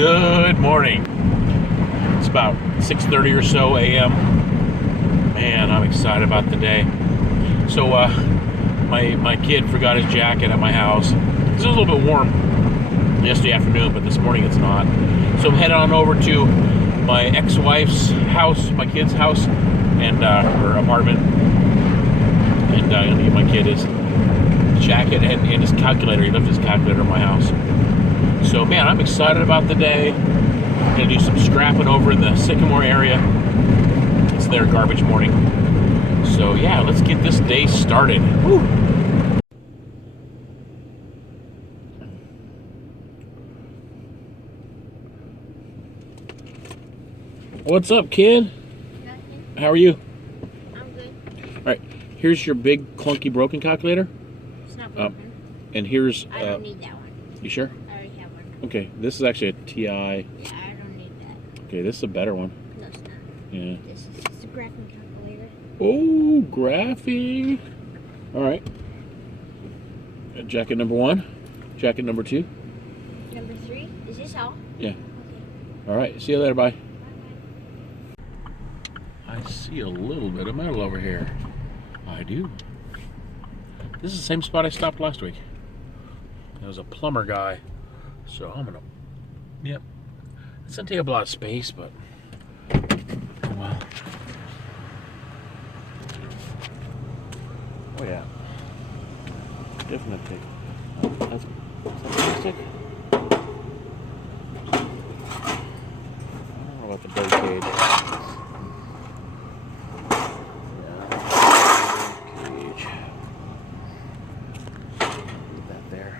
Good morning. It's about 6:30 or so a.m. Man, I'm excited about the day. So, my kid forgot his jacket at my house. It was a little bit warm yesterday afternoon, but this morning it's not. So I'm heading on over to my ex-wife's house, my kid's house, and her apartment, and I'm gonna get my kid his jacket and his calculator. He left his calculator at my house. So man, I'm excited about the day. I'm gonna do some scrapping over in the Sycamore area. It's their garbage morning. So yeah, let's get this day started. Woo. What's up, kid? Nothing. How are you? I'm good. All right, here's your big clunky broken calculator. It's not broken. And here's I don't need that one. You sure? I already have one. Okay, this is actually a TI. Yeah, I don't need that. Okay, this is a better one. No, it's not. Yeah. This is just a graphing calculator. Oh, graphing. All right. Jacket number 1. Jacket number 2. Number 3. Is this all? Yeah. Okay. All right. See you later. Bye. Bye-bye. I see a little bit of metal over here. I do. This is the same spot I stopped last week. There was a plumber guy. So I'm gonna. Yep. It's gonna take up a lot of space, but. Oh well. Oh yeah. Definitely. That's plastic. I don't know about the bird cage. Cage. Leave that there.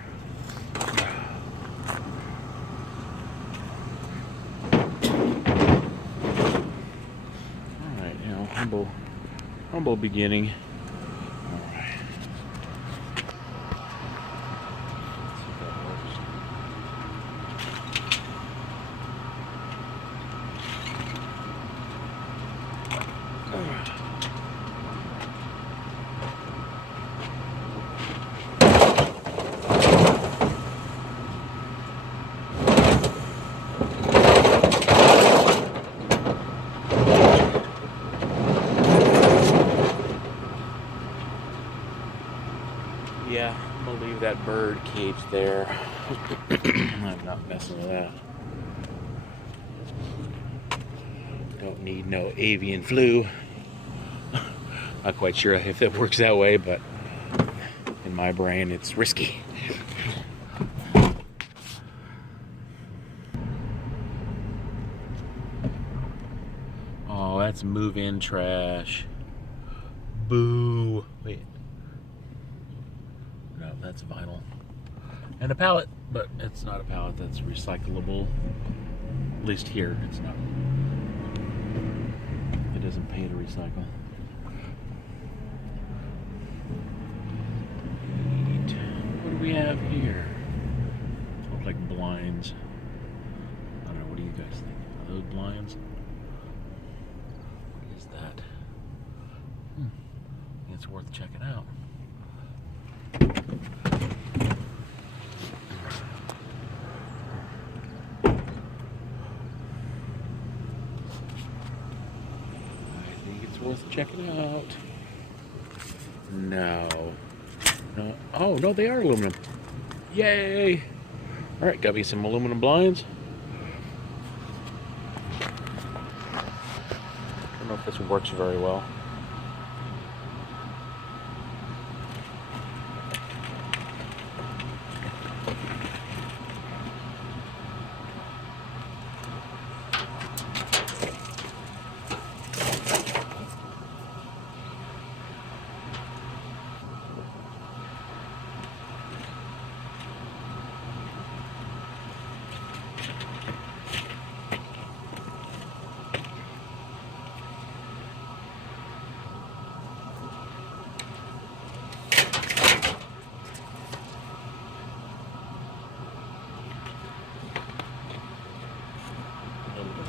All right, you know, humble beginning. All right. Let's see if that works. Yeah, I'm gonna leave that bird cage there. I'm not messing with that. Don't need no avian flu. Not quite sure if it works that way, but in my brain it's risky. Oh, that's move-in trash. Boo. Wait. No, that's vinyl. And a pallet, but it's not a pallet that's recyclable. At least here, it's not. It doesn't pay to recycle. Neat. What do we have here? Look like blinds. I don't know, what do you guys think? Are those blinds? What is that? I think it's worth checking out. Worth checking out. No. Oh no, they are aluminum. Yay! All right, got me some aluminum blinds. I don't know if this works very well.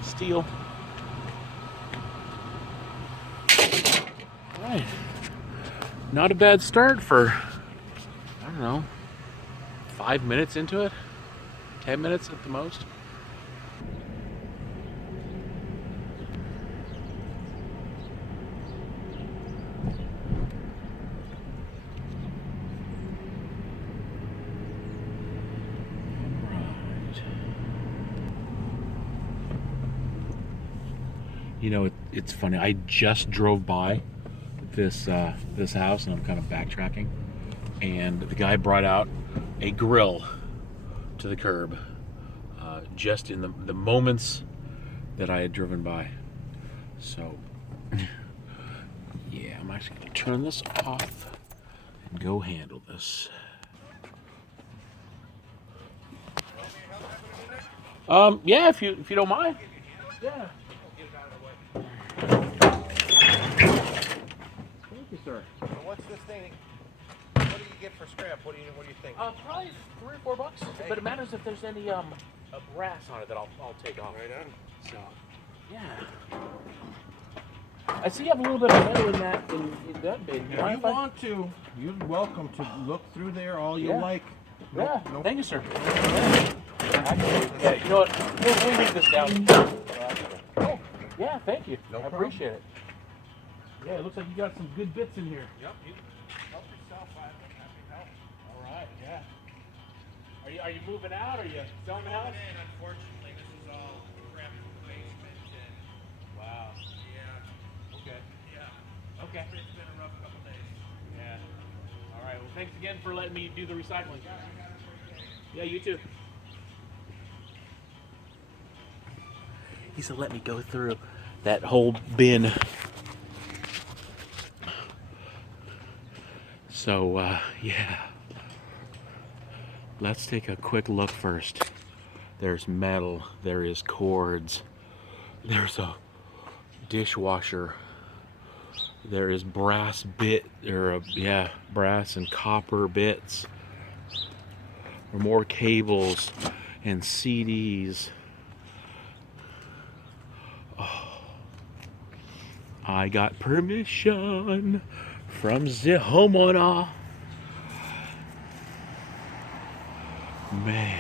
Steel. All right. Not a bad start for, I don't know, 5 minutes into it, 10 minutes at the most. You know, it's funny. I just drove by this this house, and I'm kind of backtracking. And the guy brought out a grill to the curb, just in the moments that I had driven by. So, yeah, I'm actually going to turn this off and go handle this. Yeah, if you don't mind. Yeah. Thank you, sir. So what's this thing? What do you get for scrap? What do you think? Probably $3 or $4. Okay. But it matters if there's any brass on it that I'll take off. Right on. So, yeah. I see you have a little bit of metal in that in that bin. If you want to, you're welcome to look through there all you like. Yeah. Nope. Thank you, sir. Yeah. You know what? We'll leave this down. Oh, yeah. Thank you. No I problem. appreciate it. Yeah, it looks like you got some good bits in here. Yep. You help yourself. I'm happy to help. All right. Yeah. Are you moving out? Are you selling the house? Unfortunately, this is all crap in the basement. And Wow. yeah. Okay. Yeah. Okay. It's been a rough couple days. Yeah. All right. Well, thanks again for letting me do the recycling. Yeah, you too. He said, let me go through that whole bin. So, yeah. Let's take a quick look first. There's metal. There is cords. There's a dishwasher. There is brass brass and copper bits. More cables and CDs. Oh, I got permission from the homeowner. Man.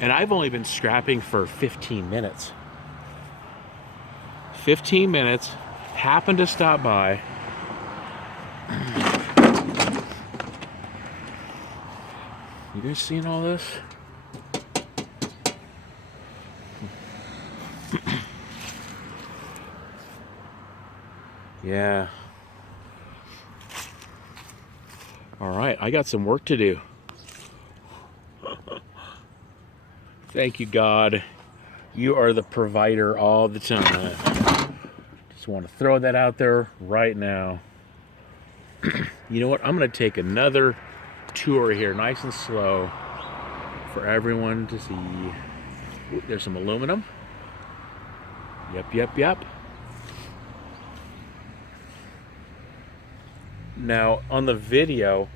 And I've only been scrapping for 15 minutes. 15 minutes. Happened to stop by. You guys seeing all this? Yeah. All right, I got some work to do. Thank you, God. You are the provider all the time. Just want to throw that out there right now. You know what? I'm going to take another tour here, nice and slow, for everyone to see. Ooh, there's some aluminum. Yep. Now, on the video,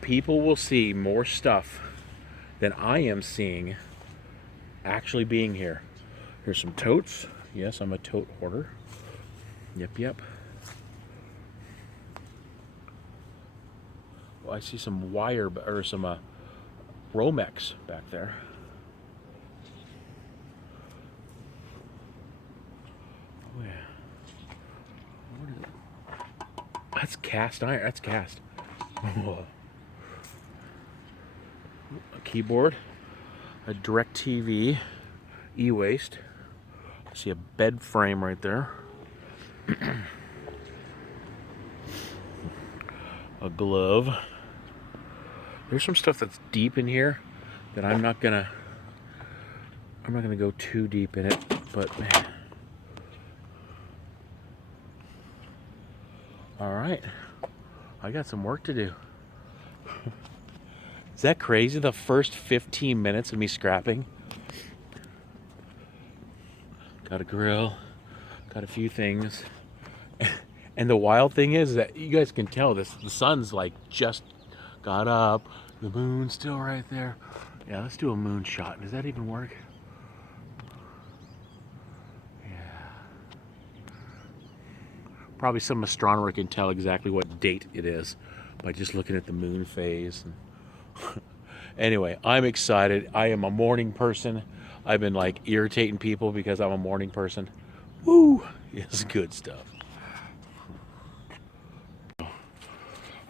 people will see more stuff than I am seeing actually being here. Here's some totes. Yes, I'm a tote hoarder. Yep. Well, I see some wire or some Romex back there. Oh yeah. What is it? That's cast iron. That's cast. A keyboard, a DirecTV e-waste. I see a bed frame right there. A glove. There's some stuff that's deep in here that I'm not gonna go too deep in it, but man. All right, I got some work to do. Is that crazy? The first 15 minutes of me scrapping. Got a grill, got a few things. And the wild thing is that you guys can tell the sun's like just got up. The moon's still right there. Yeah, let's do a moon shot. Does that even work? Yeah. Probably some astronomer can tell exactly what date it is by just looking at the moon phase. Anyway, I'm excited. I am a morning person. I've been like irritating people because I'm a morning person. Woo! It's good stuff.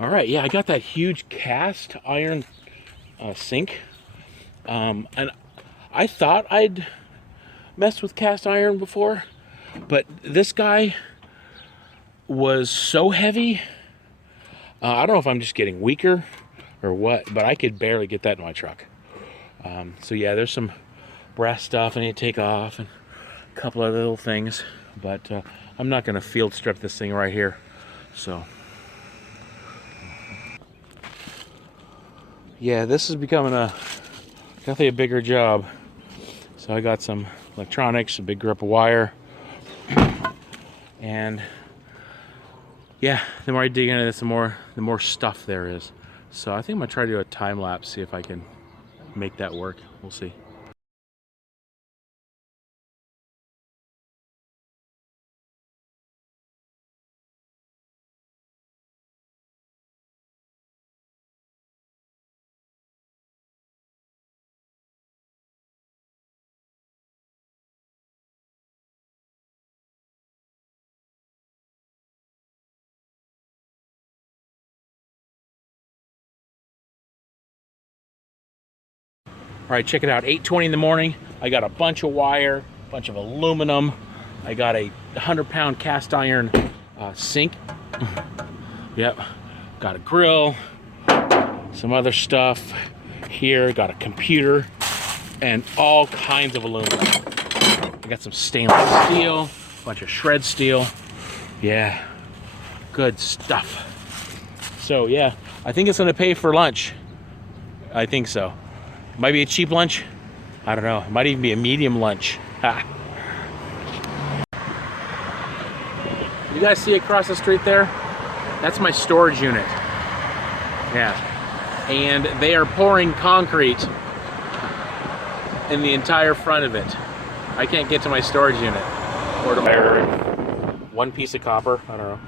All right, yeah, I got that huge cast iron sink. And I thought I'd messed with cast iron before, But this guy was so heavy. I don't know if I'm just getting weaker or what, but I could barely get that in my truck. So yeah, there's some brass stuff I need to take off and a couple other little things, but I'm not going to field strip this thing right here. So yeah, this is becoming definitely a bigger job. So I got some electronics, a big grip of wire, and yeah, the more I dig into this, the more stuff there is. So I think I'm gonna try to do a time lapse, see if I can make that work. We'll see. All right, check it out. 8:20 in the morning. I got a bunch of wire, a bunch of aluminum. I got a 100-pound cast iron sink. Yep. Got a grill, some other stuff here. Got a computer and all kinds of aluminum. I got some stainless steel, a bunch of shred steel. Yeah, good stuff. So yeah, I think it's gonna pay for lunch. I think so. Might be a cheap lunch. I don't know. It might even be a medium lunch. Ha. You guys see across the street there? That's my storage unit. Yeah. And they are pouring concrete in the entire front of it. I can't get to my storage unit. Or to my one piece of copper. I don't know.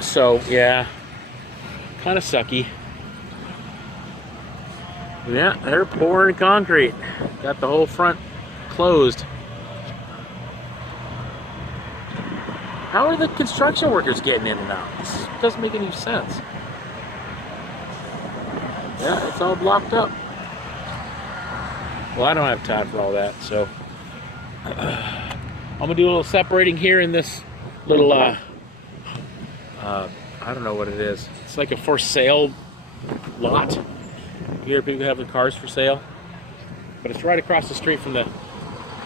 So, yeah. Kind of sucky. Yeah, they're pouring concrete. Got the whole front closed. How are the construction workers getting in and out? This doesn't make any sense. Yeah, it's all blocked up. Well, I don't have time for all that, so I'm gonna do a little separating here in this little I don't know what it is. It's like a for sale lot. Here people have their cars for sale, but it's right across the street from the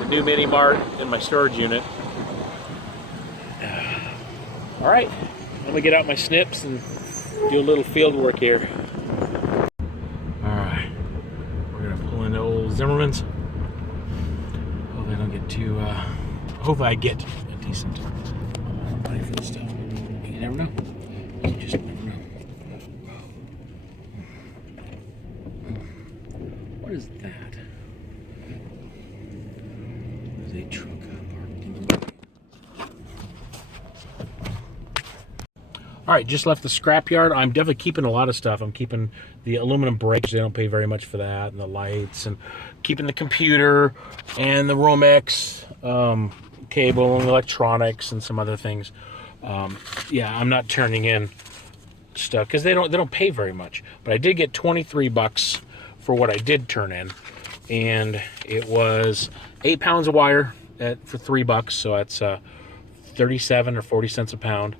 new mini mart and my storage unit. All right, I'm gonna get out my snips and do a little field work here. All right, we're gonna pull into old Zimmerman's. Hopefully I don't get too, hopefully I get a decent money for this stuff. You never know. You just never know. What is that? There's a truck parked in the way. All right, just left the scrapyard. I'm definitely keeping a lot of stuff. I'm keeping the aluminum brakes. They don't pay very much for that, and the lights, and keeping the computer and the Romex cable and electronics and some other things. Yeah, I'm not turning in stuff because they don't pay very much. But I did get 23 bucks for what I did turn in, and it was 8 pounds of wire for $3, so that's 37 or 40 cents a pound.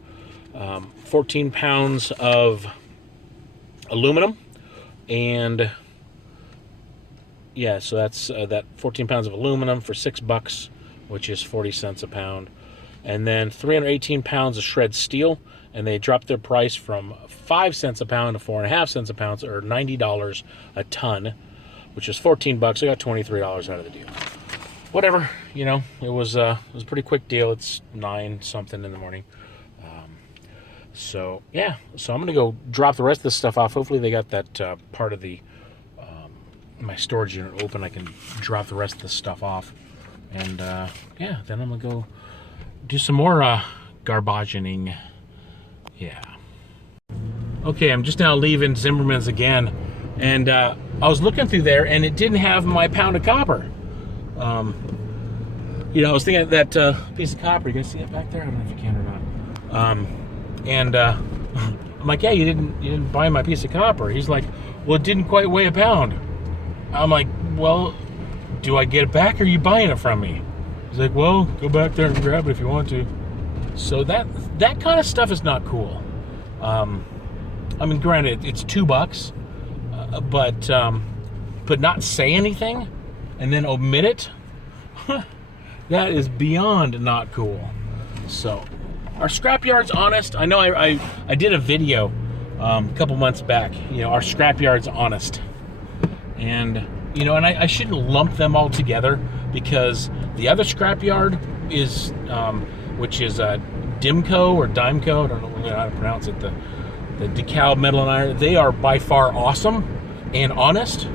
14 pounds of aluminum, and yeah, so that's that 14 pounds of aluminum for $6, which is 40 cents a pound, and then 318 pounds of shred steel, and they dropped their price from 5 cents a pound to 4.5 cents a pound, or $90 a ton, which is $14. I got $23 out of the deal. Whatever, you know, it was a pretty quick deal. It's 9 something in the morning. So yeah, so I'm gonna go drop the rest of this stuff off. Hopefully they got that part of the my storage unit open. I can drop the rest of this stuff off, and yeah, then I'm gonna go do some more garbagening. Yeah. Okay, I'm just now leaving Zimmerman's again, and I was looking through there, and it didn't have my pound of copper. You know, I was thinking that piece of copper. You guys see it back there? I don't know if you can or not. And I'm like, yeah, you didn't buy my piece of copper. He's like, well, it didn't quite weigh a pound. I'm like, well, do I get it back or are you buying it from me? He's like, well, go back there and grab it if you want to. So that kind of stuff is not cool. I mean, granted, it's $2, but not say anything and then omit it, that is beyond not cool. So, our Scrapyard's honest. I know I did a video a couple months back. You know, our Scrapyard's honest, and you know, and I shouldn't lump them all together because the other Scrapyard is, which is Dimco or Dimeco. I don't know really how to pronounce it. The decal metal and iron. They are by far awesome and honest.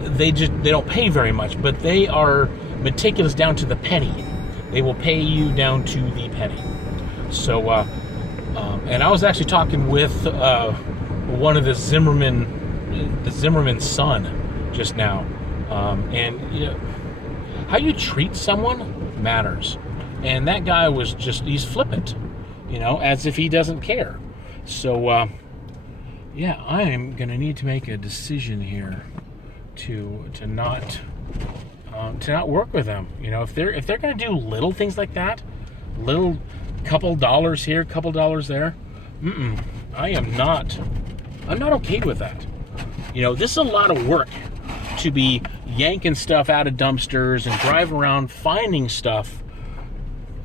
They don't pay very much, but they are meticulous down to the penny. They will pay you down to the penny. So, and I was actually talking with one of the Zimmerman's son just now, and you know, how you treat someone matters. And that guy was he's flippant, you know, as if he doesn't care. So, yeah, I am gonna need to make a decision here to not work with them. You know, if they're gonna do little things like that, little couple dollars here, couple dollars there, I'm not okay with that. You know, this is a lot of work to be yanking stuff out of dumpsters and driving around finding stuff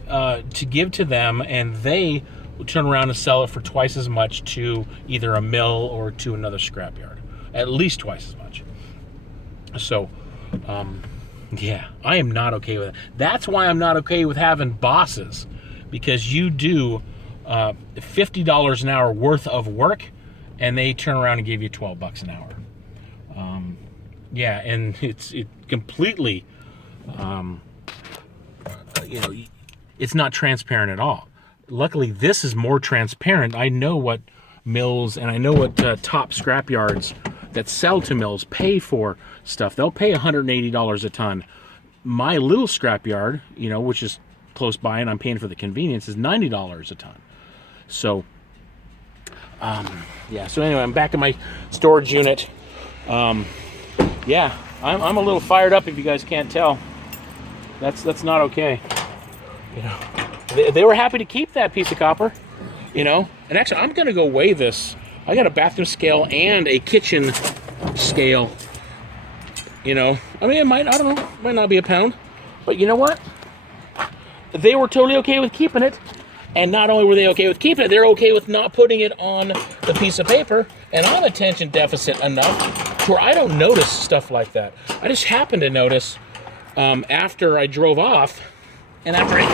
to give to them, and they will turn around and sell it for twice as much to either a mill or to another scrapyard, at least twice as much. So, yeah, I am not okay with it. That's why I'm not okay with having bosses, because you do $50 an hour worth of work, and they turn around and give you $12 an hour. Yeah, and it completely, you know, it's not transparent at all. Luckily, this is more transparent. I know what mills and I know what top scrapyards that sell to mills pay for stuff. They'll pay $180 a ton. My little scrapyard, you know, which is close by and I'm paying for the convenience, is $90 a ton. So, yeah. So anyway, I'm back in my storage unit. Yeah, I'm a little fired up if you guys can't tell. That's not okay. You know, they were happy to keep that piece of copper, you know. And actually, I'm gonna go weigh this. I got a bathroom scale and a kitchen scale. You know, I mean, I don't know, it might not be a pound, but you know what? They were totally okay with keeping it. And not only were they okay with keeping it, they're okay with not putting it on the piece of paper. And I'm attention deficit enough where I don't notice stuff like that. I just happened to notice after I drove off, and after I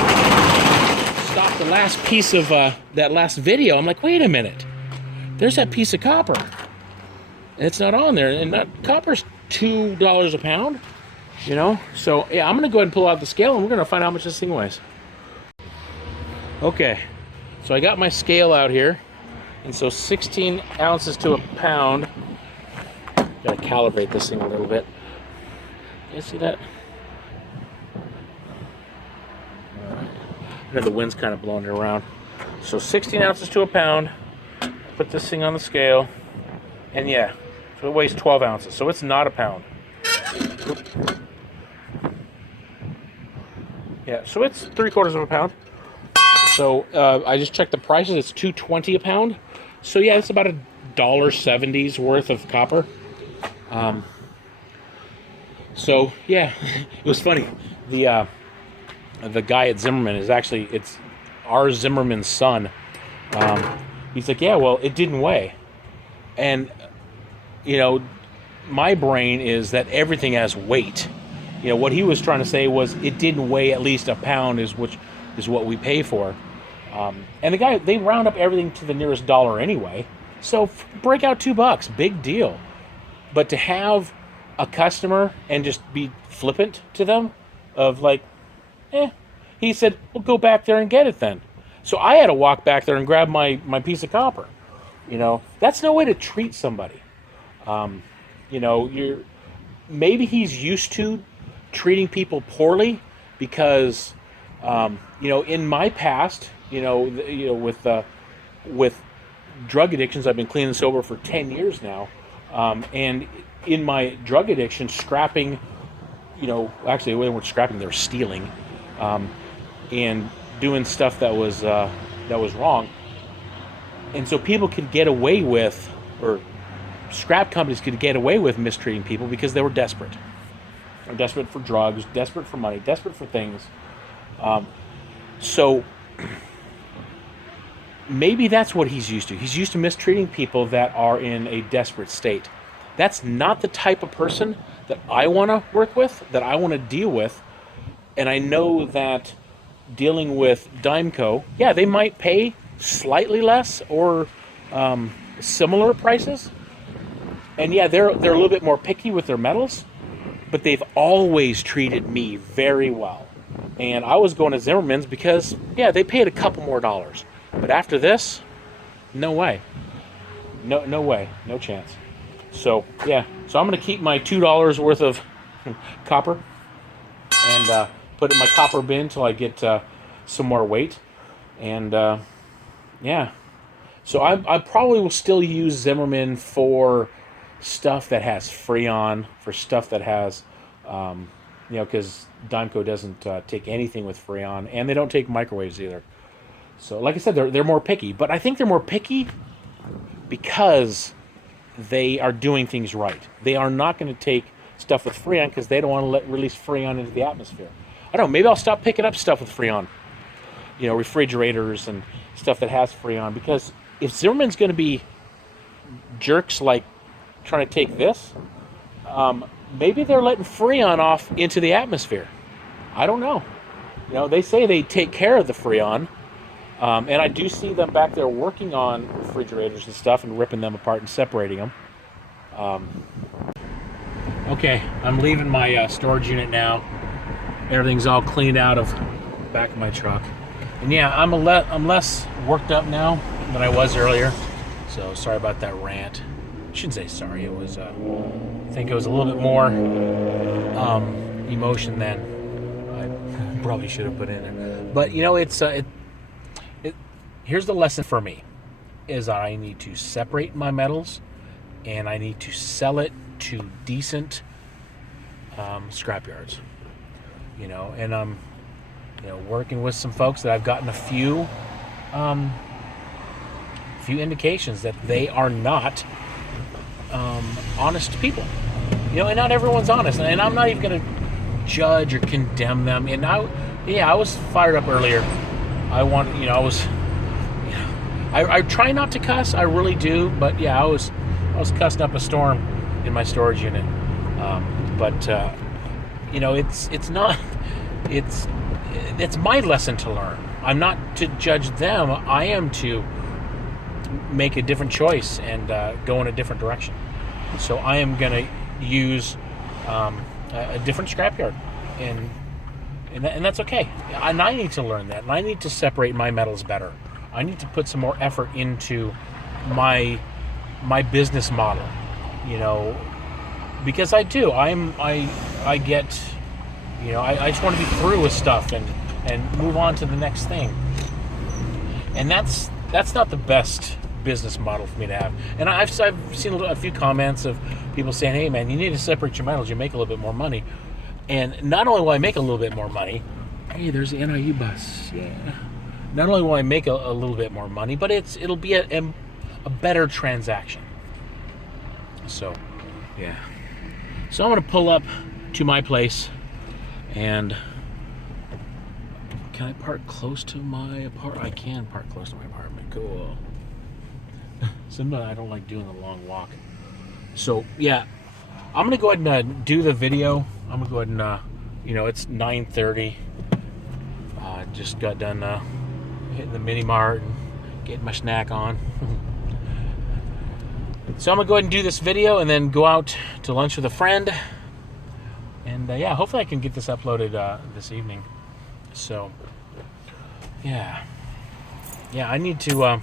stopped the last piece of that last video, I'm like, wait a minute, there's that piece of copper, and it's not on there. And that copper's $2 a pound, you know. So yeah, I'm gonna go ahead and pull out the scale, and we're gonna find out how much this thing weighs. Okay, so I got my scale out here, and so 16 ounces to a pound. Gotta calibrate this thing a little bit. You see that? Alright. I know the wind's kind of blowing it around. So 16 ounces to a pound. Put this thing on the scale, and yeah, so it weighs 12 ounces. So it's not a pound. Yeah, so it's 3/4 of a pound. So I just checked the prices. It's $2.20 a pound. So yeah, it's about $1.70's worth of copper. So yeah, it was funny. The guy at Zimmerman is actually, it's our Zimmerman's son. He's like, yeah, well, it didn't weigh. And you know, my brain is that everything has weight. You know, what he was trying to say was it didn't weigh at least a pound, is what we pay for. And the guy, they round up everything to the nearest dollar anyway. So break out $2, big deal. But to have a customer and just be flippant to them of like, he said, well, go back there and get it then. So I had to walk back there and grab my piece of copper. You know, that's no way to treat somebody. You know, maybe he's used to treating people poorly because, you know, in my past, with drug addictions, I've been clean and sober for 10 years now. And in my drug addiction, scrapping actually they weren't scrapping, they were stealing, and doing stuff that was wrong. And so people could get away with, or scrap companies could get away with mistreating people because they were desperate. They're desperate for drugs, desperate for money, desperate for things. So maybe that's what he's used to. He's used to mistreating people that are in a desperate state. That's not the type of person that I want to work with, that I want to deal with. And I know that dealing with Dimeco, yeah, they might pay slightly less or similar prices. And yeah, they're a little bit more picky with their metals, but they've always treated me very well. And I was going to Zimmerman's because, yeah, they paid a couple more dollars. But after this, no way. No way. No chance. So, yeah. So I'm going to keep my $2 worth of copper and put it in my copper bin until I get some more weight. And, yeah. So I probably will still use Zimmerman for stuff that has Freon, for stuff that has, because Dimeco doesn't take anything with Freon, and they don't take microwaves either. So, like I said, they're more picky, but I think they're more picky because they are doing things right. They are not going to take stuff with Freon because they don't want to release Freon into the atmosphere. I don't know, maybe I'll stop picking up stuff with Freon, refrigerators and stuff that has Freon, because if Zimmerman's going to be jerks like trying to take this, maybe they're letting Freon off into the atmosphere. I don't know. They say they take care of the Freon, and I do see them back there working on refrigerators and stuff and ripping them apart and separating them. Okay, I'm leaving my storage unit now. Everything's all cleaned out of the back of my truck. And yeah, I'm less worked up now than I was earlier. So sorry about that rant. I shouldn't say sorry. It was, I think it was a little bit more emotion than I probably should have put in there. But here's the lesson for me: is I need to separate my metals, and I need to sell it to decent scrapyards. And I'm working with some folks that I've gotten a few indications that they are not honest people. And not everyone's honest, and I'm not even going to judge or condemn them. And I was fired up earlier. I try not to cuss, I really do, but yeah, I was cussing up a storm in my storage unit. It's my lesson to learn. I'm not to judge them. I am to make a different choice and go in a different direction. So I am going to use a different scrapyard, and that's okay. And I need to learn that, and I need to separate my metals better. I need to put some more effort into my business model, because I do. I get, I just want to be through with stuff and move on to the next thing. And that's not the best business model for me to have. And I've seen a few comments of people saying, "Hey man, you need to separate your metals. You make a little bit more money." And not only will I make a little bit more money, hey, there's the NIU bus. Yeah. Not only will I make a little bit more money, but it'll be a better transaction. So, yeah. So I'm going to pull up to my place, and can I park close to my apartment? I can park close to my apartment. Cool. Sometimes I don't like doing the long walk. So, yeah, I'm going to go ahead and do the video. I'm going to go ahead and, it's 9:30. I just got done hitting the mini mart and getting my snack on. So I'm going to go ahead and do this video and then go out to lunch with a friend. And, yeah, hopefully I can get this uploaded this evening. So, yeah. Yeah, I need to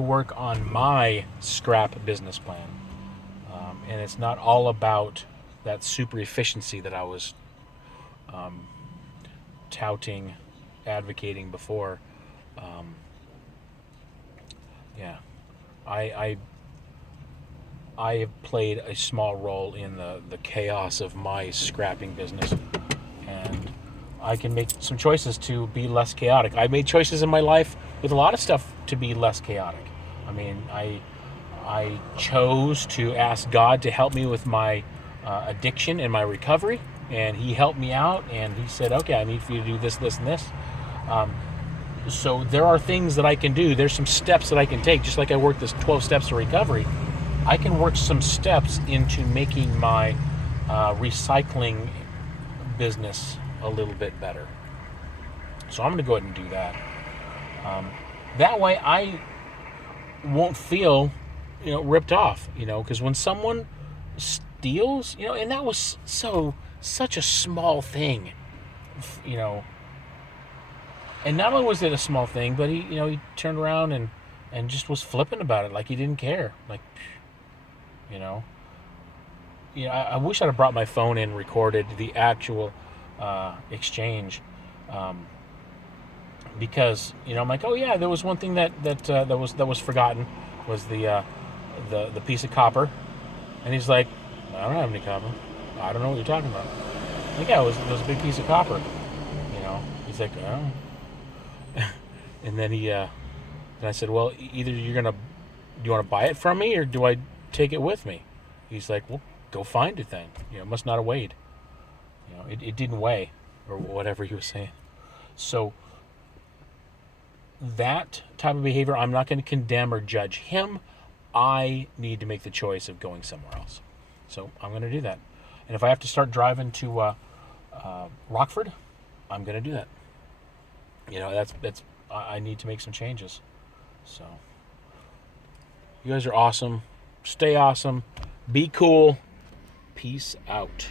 work on my scrap business plan. And it's not all about that super efficiency that I was touting, advocating before. Yeah, I have played a small role in the chaos of my scrapping business, and I can make some choices to be less chaotic. I made choices in my life with a lot of stuff to be less chaotic. I mean, I chose to ask God to help me with my addiction and my recovery, and He helped me out, and He said, okay, I need for you to do this, this, and this. So there are things that I can do. There's some steps that I can take, just like I worked this 12 steps to recovery. I can work some steps into making my recycling business a little bit better. So I'm going to go ahead and do that. That way I won't feel, ripped off, because when someone steals, and that was such a small thing, and not only was it a small thing, but he turned around and just was flippant about it, like he didn't care, like, I wish I'd have brought my phone in and recorded the actual exchange, because I'm like, oh yeah, there was one thing that was forgotten, was the piece of copper, and he's like, I don't have any copper. I don't know what you're talking about. I'm like, yeah, it was a big piece of copper. He's like, oh. And then and I said, well, either do you want to buy it from me, or do I take it with me? He's like, well, go find it then. It must not have weighed. It didn't weigh, or whatever he was saying. So that type of behavior, I'm not going to condemn or judge him. I need to make the choice of going somewhere else. So I'm going to do that. And if I have to start driving to Rockford, I'm going to do that. That's I need to make some changes. So you guys are awesome. Stay awesome. Be cool. Peace out.